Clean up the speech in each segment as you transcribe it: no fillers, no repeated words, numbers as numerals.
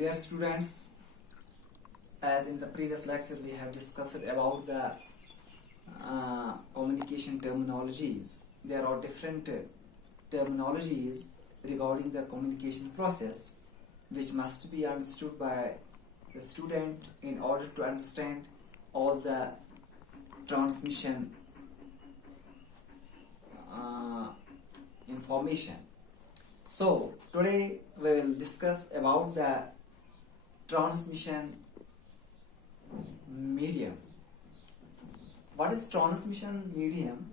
Dear students, as in the previous lecture we have discussed about the communication terminologies. There are different terminologies regarding the communication process which must be understood by the student in order to understand all the transmission information. So today we will discuss about the transmission medium. What is transmission medium?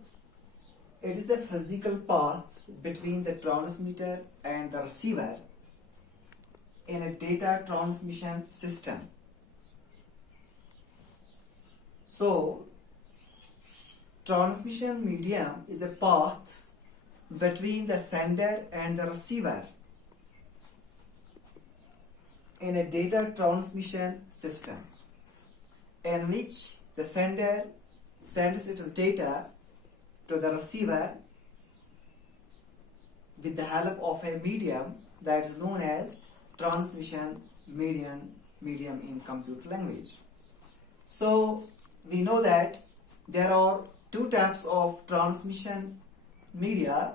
It is a physical path between the transmitter and the receiver in a data transmission system. So transmission medium is a path between the sender and the receiver in a data transmission system, in which the sender sends its data to the receiver with the help of a medium that is known as transmission medium in computer language. So we know that there are two types of transmission media,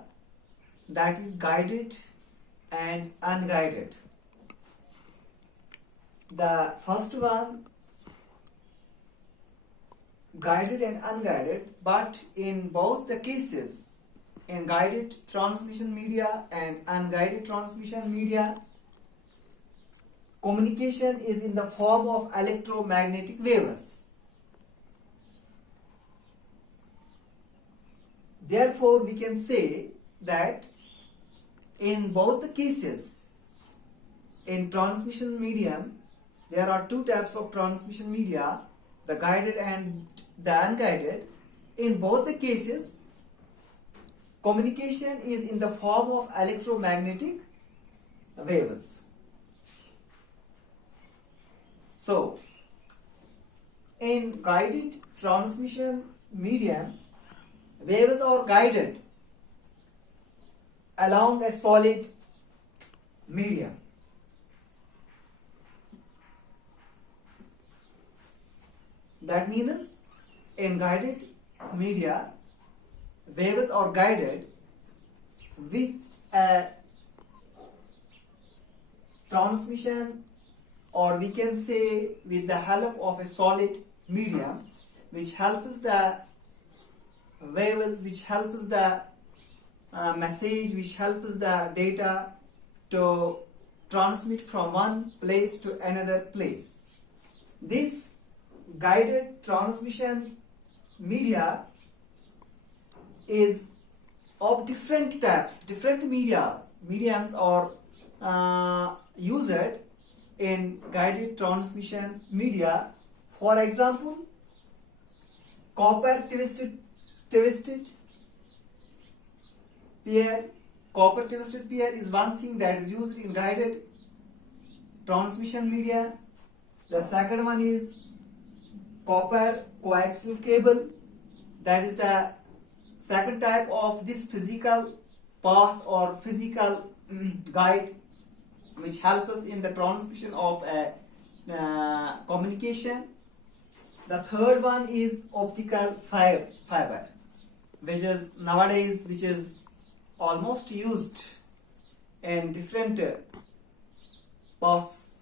that is guided and unguided. The first one, guided and unguided, but in both the cases, in guided transmission media and unguided transmission media, communication is in the form of electromagnetic waves. Therefore, we can say that in both the cases, in transmission medium, there are two types of transmission media, the guided and the unguided. In both the cases, communication is in the form of electromagnetic waves. So, in guided transmission medium, waves are guided along a solid medium. That means in guided media, waves are guided with a transmission, or we can say with the help of a solid medium, which helps the waves, which helps the message, which helps the data to transmit from one place to another place. This guided transmission media is of different types. Different mediums are used in guided transmission media. For example, copper twisted pair. Copper twisted pair is one thing that is used in guided transmission media. The second one is copper coaxial cable. That is the second type of this physical path or physical guide which helps us in the transmission of a communication. The third one is optical fiber, which is nowadays almost used in different paths.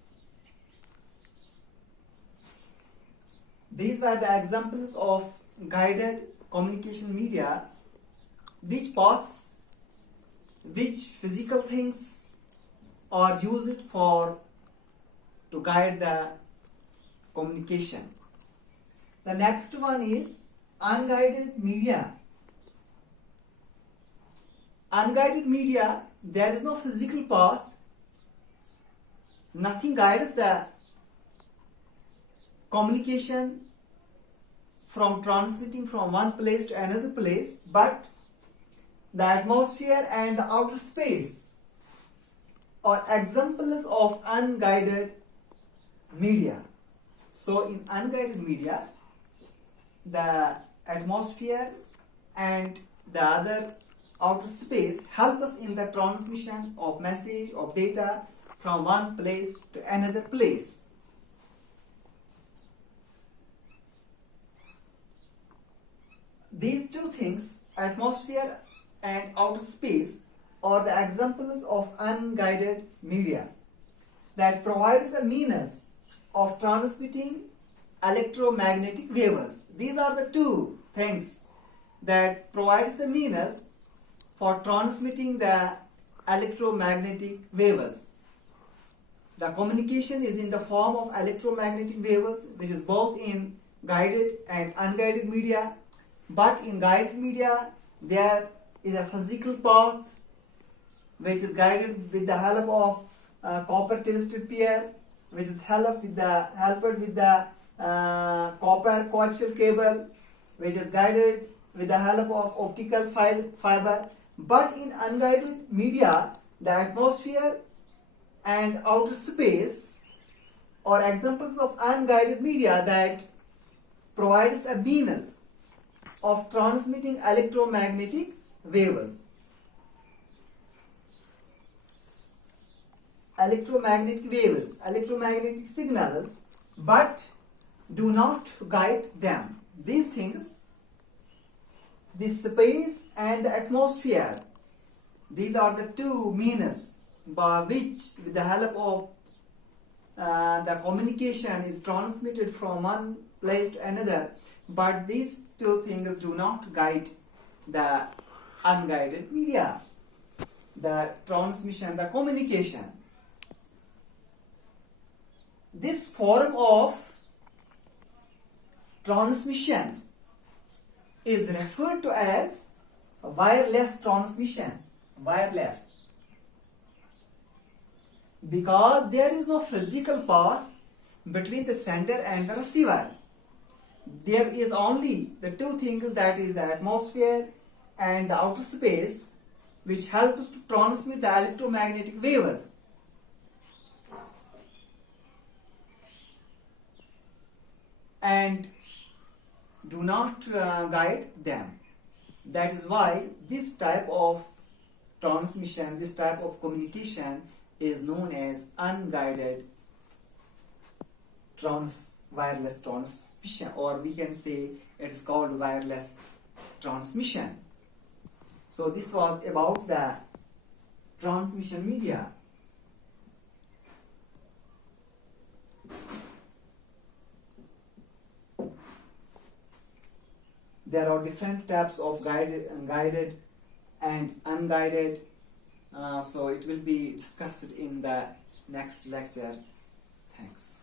These were the examples of guided communication media, which paths, which physical things are used to guide the communication. The next one is unguided media. Unguided media, there is no physical path, nothing guides the communication from transmitting from one place to another place, but the atmosphere and the outer space are examples of unguided media. So in unguided media, the atmosphere and the other outer space help us in the transmission of message, of data from one place to another place. These two things, atmosphere and outer space, are the examples of unguided media that provides a means of transmitting electromagnetic waves. These are the two things that provides the means for transmitting the electromagnetic waves. The communication is in the form of electromagnetic waves, which is both in guided and unguided media. But in guided media, there is a physical path which is guided with the help of copper twisted pair, which is helped with the copper coaxial cable, which is guided with the help of optical fiber. But in unguided media, the atmosphere and outer space are examples of unguided media that provides a means of transmitting electromagnetic waves. Electromagnetic signals, but do not guide them. These things, the space and the atmosphere, these are the two means by which, with the help of the communication is transmitted from one place to another. But these two things do not guide the unguided media, the transmission, the communication. This form of transmission is referred to as wireless transmission. Wireless. Because there is no physical path between the sender and the receiver. There is only the two things, that is the atmosphere and the outer space, which helps to transmit the electromagnetic waves. And do not guide them. That is why this type of transmission, this type of communication is known as unguided wireless transmission, or we can say it is called wireless transmission. So this was about the transmission media. There are different types of guided and unguided. So it will be discussed in the next lecture. Thanks.